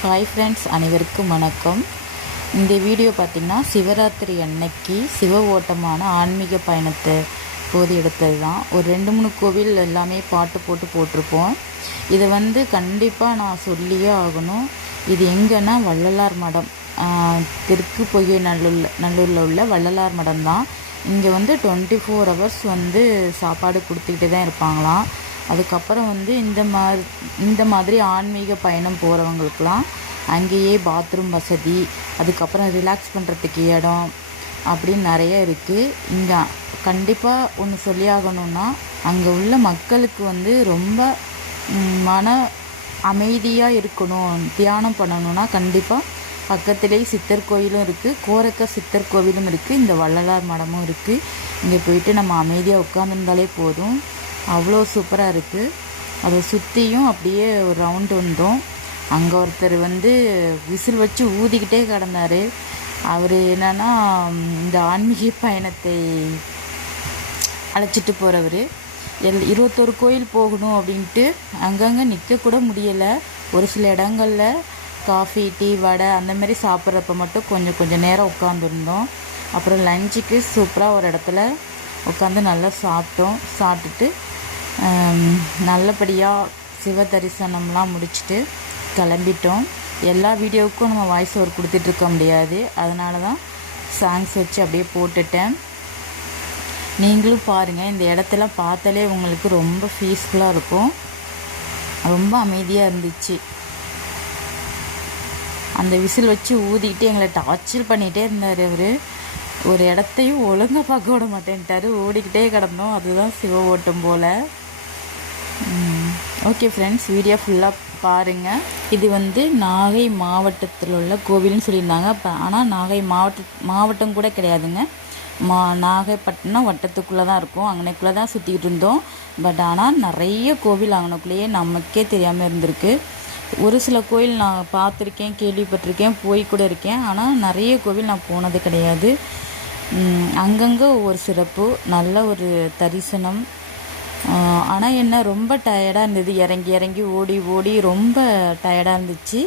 Hi friends, அனைவருக்கும் வணக்கம். இந்த வீடியோ பார்த்திங்கன்னா சிவராத்திரி அன்னைக்கு சிவ ஓட்டமான ஆன்மீக பயணத்தை போது எடுத்தது தான். ஒரு 2-3 கோவில் எல்லாமே பாட்டு போட்டிருப்போம். இதை கண்டிப்பாக நான் சொல்லியே ஆகணும். இது எங்கன்னா வள்ளலார் மடம், தெற்கு பொய்கை நல்லூரில் உள்ள வள்ளலார் மடம் தான். இங்கே 24 hours சாப்பாடு கொடுத்துக்கிட்டு தான் இருப்பாங்களாம். அதுக்கப்புறம் இந்த மாதிரி ஆன்மீக பயணம் போகிறவங்களுக்கெலாம் அங்கேயே பாத்ரூம் வசதி, அதுக்கப்புறம் ரிலாக்ஸ் பண்ணுறதுக்கு இடம் அப்படின்னு நிறைய இருக்குது. இங்கே கண்டிப்பாக ஒன்று சொல்லியாகணுன்னா, அங்கே உள்ள மக்களுக்கு ரொம்ப மன அமைதியாக இருக்கணும், தியானம் பண்ணணுன்னா கண்டிப்பாக பக்கத்துலேயே சித்தர் கோயிலும் இருக்குது, கோரக்க சித்தர் கோவிலும் இருக்குது, இந்த வள்ளலார் மடமும் இருக்குது. இங்கே போயிட்டு நம்ம அமைதியாக உட்காந்துருந்தாலே போதும், அவ்வளோ சூப்பராக இருக்குது. அதை சுற்றியும் அப்படியே ஒரு ரவுண்டு வந்தோம். அங்கே ஒருத்தர் விசில் வச்சு ஊதிக்கிட்டே கிடந்தார். அவர் என்னன்னா இந்த ஆன்மீக பயணத்தை அழைச்சிட்டு போகிறவர். 21 கோயில் போகணும் அப்படின்ட்டு அங்கங்கே நிற்கக்கூட முடியலை. ஒரு சில இடங்களில் காஃபி, டீ, வடை அந்த மாதிரி சாப்பிட்றப்ப மட்டும் கொஞ்சம் நேரம் உட்காந்துருந்தோம். அப்புறம் லஞ்சுக்கு சூப்பராக ஒரு இடத்துல உட்காந்து நல்லா சாப்பிட்டுட்டு நல்லபடியாக சிவ தரிசனம்லாம் முடிச்சுட்டு கிளம்பிட்டோம். எல்லா வீடியோவுக்கும் நம்ம வாய்ஸ் ஓவர் கொடுத்துட்ருக்க முடியாது, அதனால தான் சாங்ஸ் வச்சு அப்படியே போட்டுட்டேன். நீங்களும் பாருங்கள், இந்த இடத்தெல்லாம் பார்த்தாலே உங்களுக்கு ரொம்ப பீஸ்ஃபுல்லாக இருக்கும், ரொம்ப அமைதியாக இருந்துச்சு. அந்த விசில் வச்சு ஊதிக்கிட்டு எங்களை டார்ச்சர் பண்ணிகிட்டே இருந்தார். அவர் ஒரு இடத்தையும் ஒழுங்காக பார்க்க விட மாட்டேன்ட்டார், ஓடிக்கிட்டே கிடந்தோம். அதுதான் சிவ ஓட்டம் போல். ஓகே ஃப்ரெண்ட்ஸ், வீடியோ ஃபுல்லாக பாருங்கள். இது நாகை மாவட்டத்தில் உள்ள கோவில்னு சொல்லியிருந்தாங்க. ஆனால் நாகை மாவட்டம் கூட கிடையாதுங்க. நாகைப்பட்டினம் வட்டத்துக்குள்ளே தான் இருக்கும். அங்கனைக்குள்ளே தான் சுற்றிக்கிட்டு இருந்தோம். பட் ஆனால் நிறைய கோவில் அங்கனைக்குள்ளேயே நமக்கே தெரியாமல் இருந்திருக்கு. ஒரு சில கோயில் நான் பார்த்துருக்கேன், கேள்விப்பட்டிருக்கேன், போய் கூட இருக்கேன். ஆனால் நிறைய கோவில் நான் போனது கிடையாது. அங்கங்கே ஒவ்வொரு சிறப்பு, நல்ல ஒரு தரிசனம். ஆனால் என்ன ரொம்ப டயர்டாக இருந்தது, இறங்கி ஓடி ரொம்ப டயர்டாக இருந்துச்சு.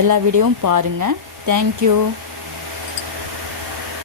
எல்லா வீடியோவும் பாருங்கள். தேங்க்யூ.